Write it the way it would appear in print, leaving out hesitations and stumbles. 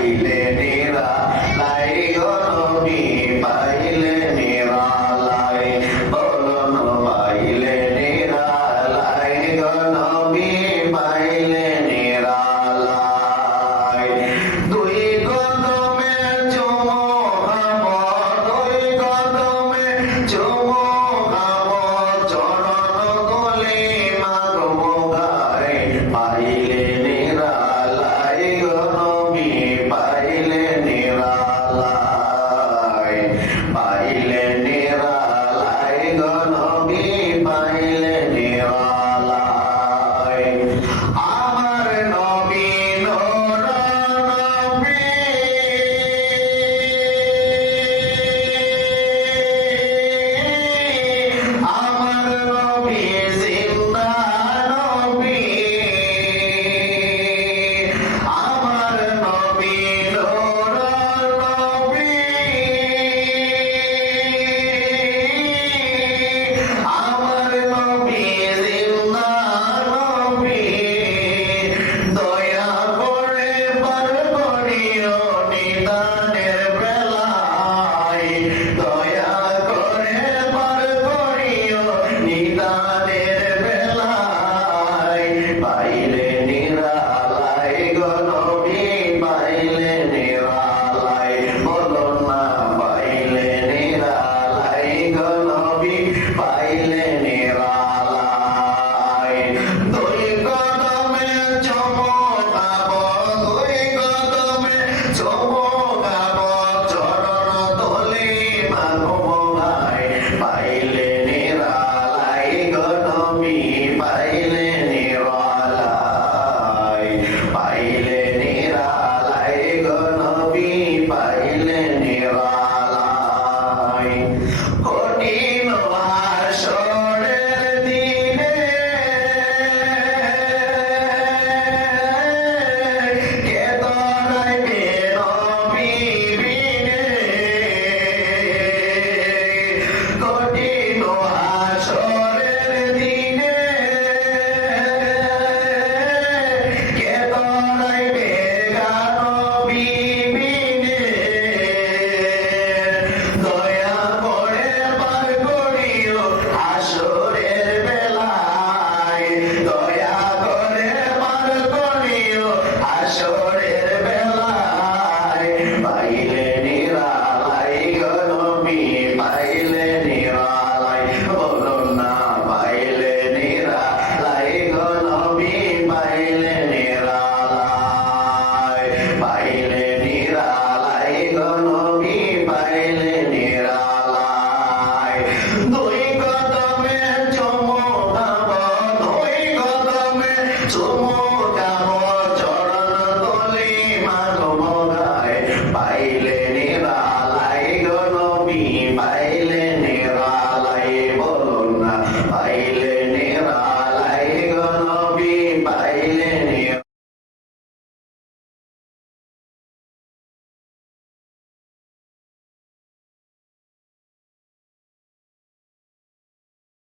পাইলে নিরালাই গো নবী পাইলে নিরালাই বলুন পাইলে নিরালাই গো নবী পাইলে নিরালাই দুই কদমে চুমো খাবো দুই কদমে চুমো খাবো চরণ গলি মাগবো গায়ে পাইলে নিরালাই গো নবী পাইলে নিরালাই পাইলে নিরালাই গো নবী পাইলে নিরালাই আমার নবী নূর নবী আমার নবী জিন্দা নবী আমার নবী নূর নবী আমার নবী জিন্দা নবী দয়া করে পার করিও নিদানের বেলায় দয়া করে পার করিও নিদানের বেলায় পাইলে নিরালাই গো নবী পাইলে নিরালাই বলুন না পাইলে নিরালাই গো নবী পাইলে নিরালাই দুই কদমে চুমো খাবো দুই কদমে চুমো খাবো চরণ ধুলি মাগবো গায়ে পাইলে নিরালাই গো নবী পাইলে নিরালাই পাইলে নিরালাই গো নবী পাইলে নিরালাই কঠিন হাসরের দিনে কে দাঁড়াইবে নবী বিনে কঠিন হাসরের দিনে কে দাঁড়াইবে নবী বিনে দয়া করে পার করিও হাসরের বেলায় দয়া করে পার করিও হাসরের বেলায় পাইলে নিরালাই গো নবী পাইলে নিরালাই বলুন না পাইলে নিরালাই গো নবী পাইলে নিরালাই পাইলে নিরালাই গো নবী পাইলে নিরালাই দুই কদমে চুমো খাবো দুই কদমে চুমো